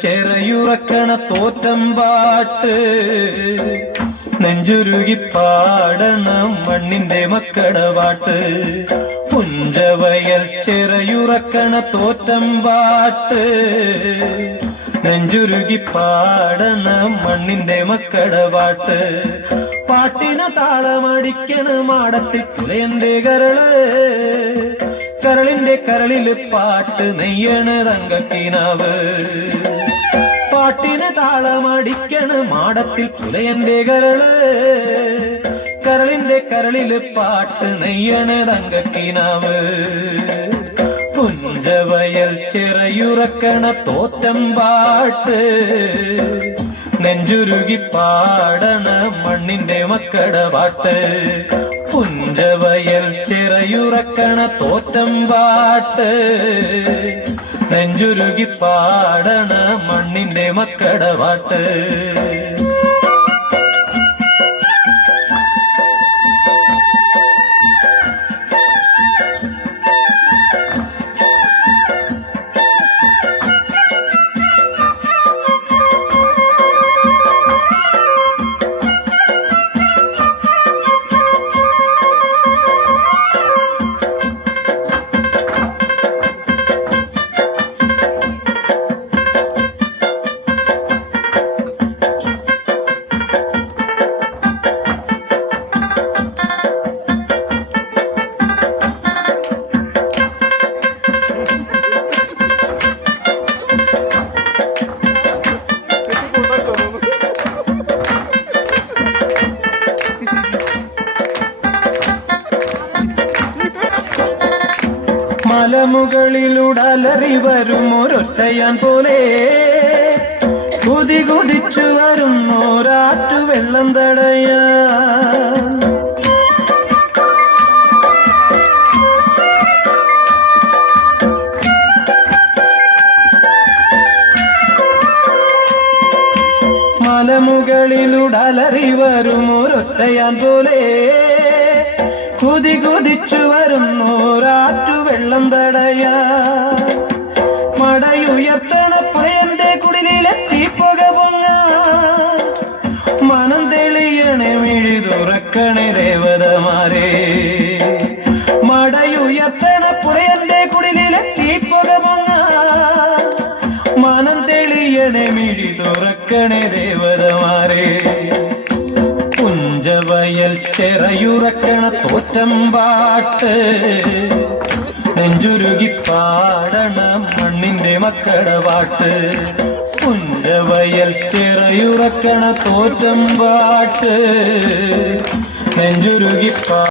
ചിറയുറക്കണ തോറ്റം പാട്ട് നെഞ്ചുരുകി പാടണം മണ്ണിന്റെ മക്കട പാട്ട് പുഞ്ചവയൽ ചെറയുറക്കണ തോറ്റം പാട്ട് നെഞ്ചുരുകി പാടണം മണ്ണിന്റെ മക്കട പാട്ട് പാട്ടിന് താളമടിക്കണ മാടത്തിൽ പുലയന്റെ കരൾ. കരളിന്റെ കരളിൽ പാട്ട് നെയ്യണ് തങ്കക്കിനാവ് പാട്ടിന് താളമടിക്കണ് മാടത്തിൽ പുലയന്റെ കരൾ. കരളിന്റെ കരളിൽ പാട്ട് നെയ്യണ് തങ്കക്കിനാവ് കുഞ്ചവയൽ ചിറയുറക്കണ തോറ്റം പാട്ട്. നെഞ്ചുരുകി പാടണ മണ്ണിന്റെ മക്കട പാട്ട്. പുഞ്ചവയൽ ചിറയുറക്കണ തോറ്റം പാട്ട് നെഞ്ചുരുകി പാടണ മണ്ണിന്റെ മക്കട പാട്ട് മലമുകളിലുടലറി വരും ഒരൊറ്റയാൻ പോലെ. കുതി കുതിച്ചു വരുന്നോരാറ്റു വെള്ളം തടയാൻ. മലമുകളിലുടലറി വരും ഒരൊറ്റയാൻ പോലെ. കുതി കുതിച്ചു വരുന്നോരാറ്റു വെള്ളം തടയാ. മടയുയർത്തണ പയന്റെ കുടിലെത്തി പുക പൊങ്ങ. മനം തെളിയണേ മിഴി ദേവതമാരെ. മടയുയർത്തണ പുറയന്റെ കുടിലെത്തി പുക പൊങ്ങ. മനം തെളിയണേ മിഴി തുറക്കണേ ദേവതമാരെ. പുഞ്ചവയൽ ചെറയുറക്കണ തോറ്റം പാട്ട്. നെഞ്ചുരുകി പാടണ മണ്ണിന്റെ മക്കളുടെ പാട്ട് പുഞ്ചവയൽ ചെറയുറക്കണ തോറ്റം പാട്ട്. നെഞ്ചുരുകി പാ